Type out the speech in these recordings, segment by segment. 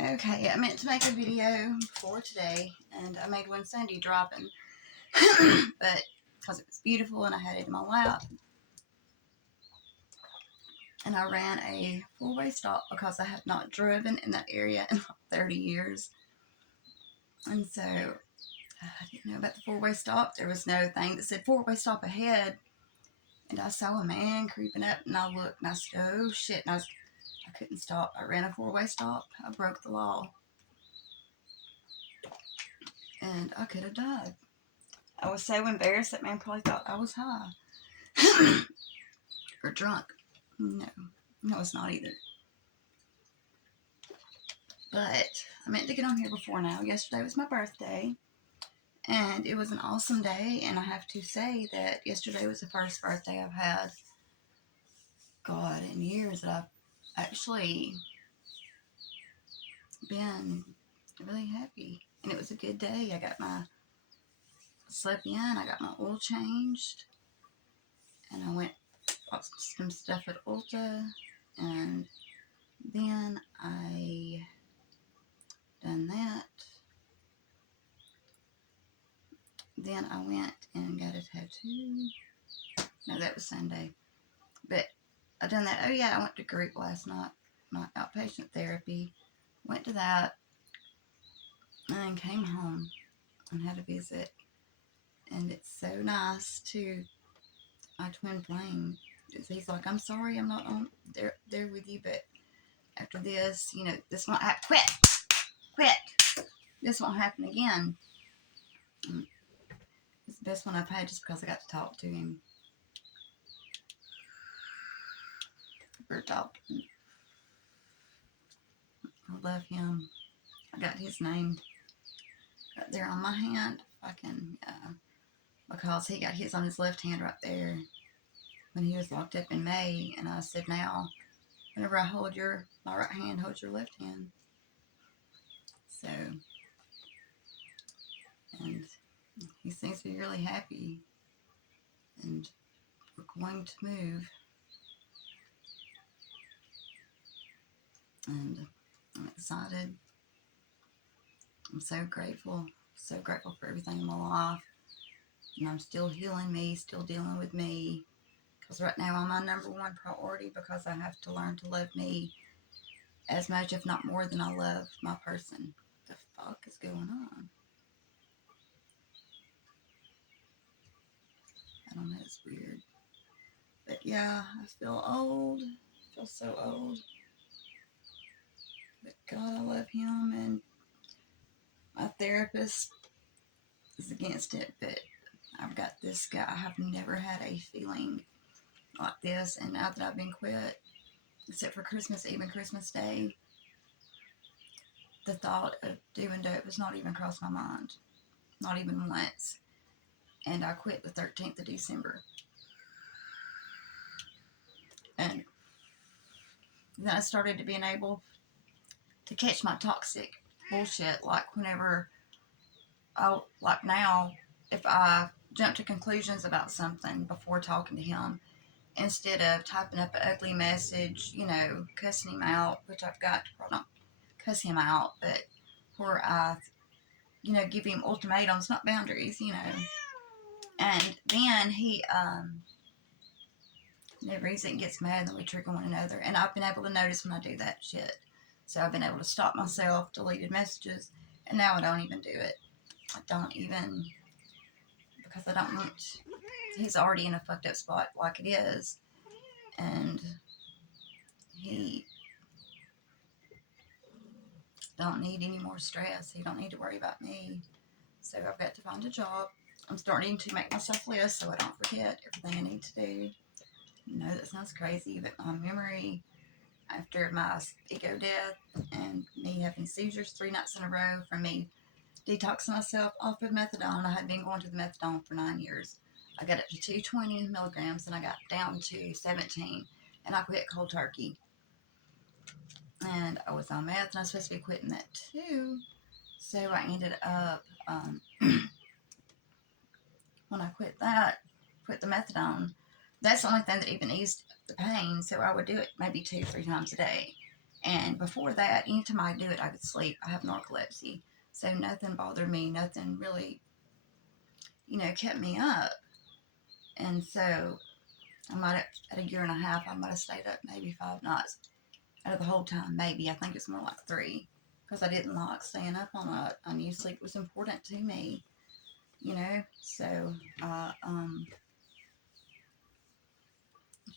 Okay, I meant to make a video for today, and I made one Sunday dropping, but because it was beautiful and I had it in my lap, and I ran a four-way stop because I have not driven in that area in like 30 years, and so I didn't know about the four-way stop. There was no thing that said four-way stop ahead, and I saw a man creeping up, and I looked, and I said, "Oh shit!" And I couldn't stop. I ran a four-way stop. I broke the law, and I could have died. I was so embarrassed that man probably thought I was high or drunk. No, no, it's not either. But I meant to get on here before now. Yesterday was my birthday, and it was an awesome day. And I have to say that yesterday was the first birthday I've had, God, in years that I've actually been really happy. And it was a good day. I got my slept in, I got my oil changed, and I went bought some stuff at Ulta, and then I done that. Then I went and got a tattoo. No, that was Sunday. But I done that. Oh yeah, I went to group last night, my outpatient therapy. Went to that and then came home and had a visit. And it's so nice to my twin flame. He's like, I'm sorry, I'm not on there with you, but after this, this won't happen. Quit. This won't happen again. And it's the best one I've had just because I got to talk to him. We're talking. I love him. I got his name right there on my hand. I can, because he got his on his left hand right there when he was locked up in May. And I said, now, whenever I hold my right hand, hold your left hand. So, and he seems to be really happy. And we're going to move. And I'm excited. I'm so grateful for everything in my life. And I'm still healing me, still dealing with me. Because right now I'm my number one priority because I have to learn to love me as much, if not more, than I love my person. What the fuck is going on? I don't know, it's weird. But yeah, I feel old. I feel so old. But God, I love him, and my therapist is against it, but I've got this guy. I have never had a feeling like this, and now that I've been quit, except for Christmas Eve and Christmas Day, the thought of doing dope has not even crossed my mind. Not even once. And I quit the 13th of December. And then I started to being able to catch my toxic bullshit, like whenever like now, if I jump to conclusions about something before talking to him, instead of typing up an ugly message, cussing him out, which I've got to probably not cuss him out, but where I, give him ultimatums, not boundaries. And then he, whenever he gets mad, then we trigger one another. And I've been able to notice when I do that shit. So I've been able to stop myself, deleted messages, and now I don't even do it. I don't even, because I don't want, he's already in a fucked up spot like it is. And he don't need any more stress. He don't need to worry about me. So I've got to find a job. I'm starting to make myself lists so I don't forget everything I need to do. That sounds crazy, but my memory after my ego death and me having seizures 3 nights in a row from me detoxing myself off of methadone. I had been going to the methadone for 9 years. I got up to 220 milligrams and I got down to 17, and I quit cold turkey. And I was on meth and I was supposed to be quitting that too. So I ended up, when I quit the methadone, that's the only thing that even eased the pain. So I would do it maybe 2-3 times a day. And before that, anytime I do it, I could sleep. I have narcolepsy. So nothing bothered me. Nothing really, kept me up. And so I might have, at a year and a half, I might have stayed up maybe 5 nights out of the whole time. Maybe. I think it's more like 3 because I didn't like staying up all night. I knew sleep was important to me, So I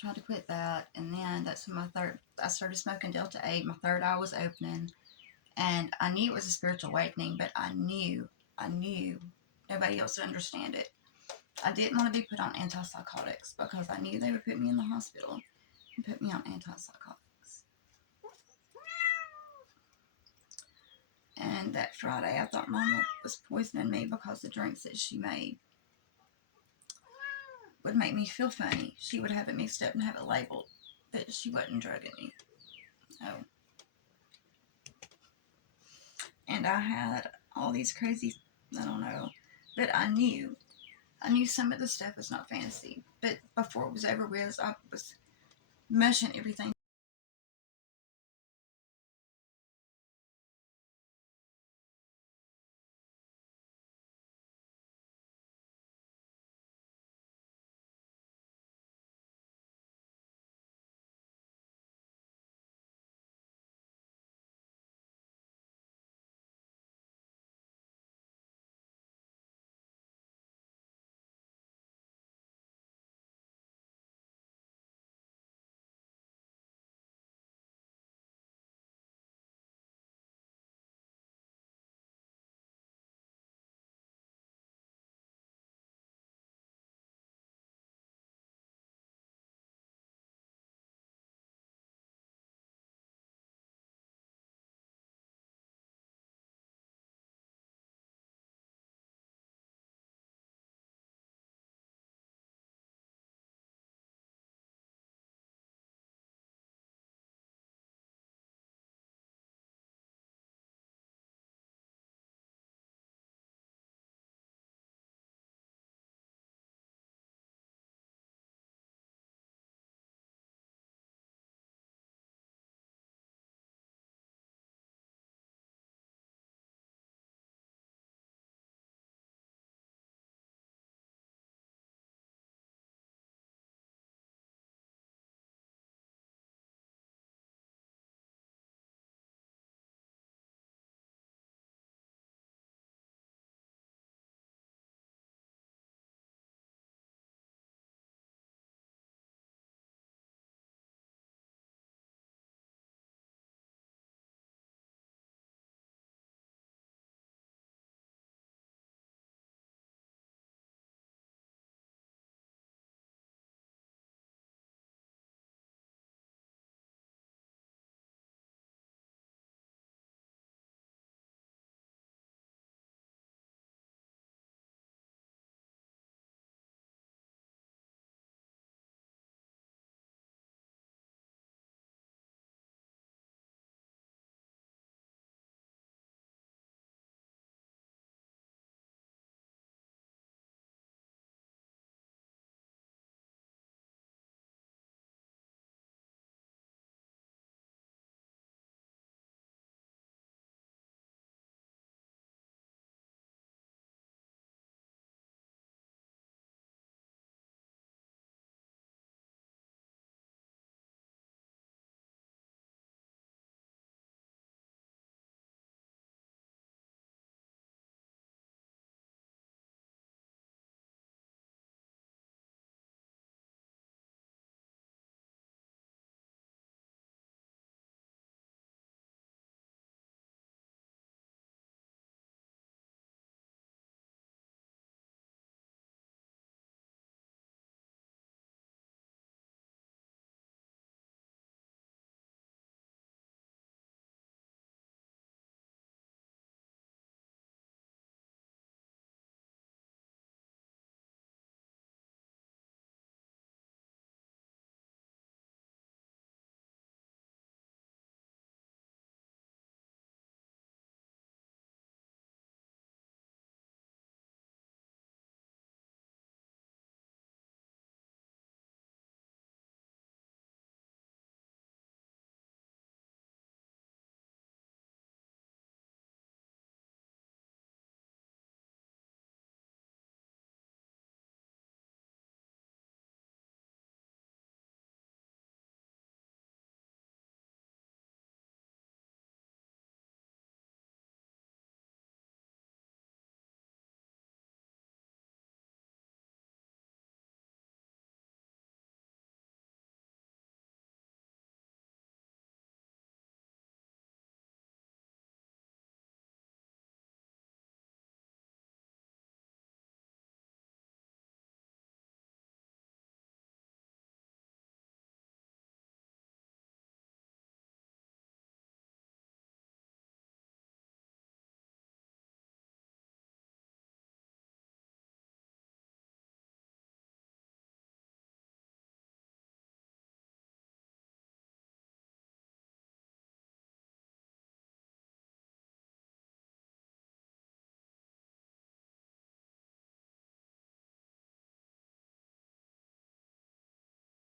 tried to quit that. And then that's when I started smoking Delta 8. My third eye was opening. And I knew it was a spiritual awakening, but I knew nobody else would understand it. I didn't want to be put on antipsychotics because I knew they would put me in the hospital and put me on antipsychotics. And that Friday, I thought Mama was poisoning me because the drinks that she made would make me feel funny. She would have it mixed up and have it labeled that she wasn't drugging me. Oh. And I had all these crazy, I don't know, but I knew some of the stuff was not fantasy. But before it was over with, I was mushing everything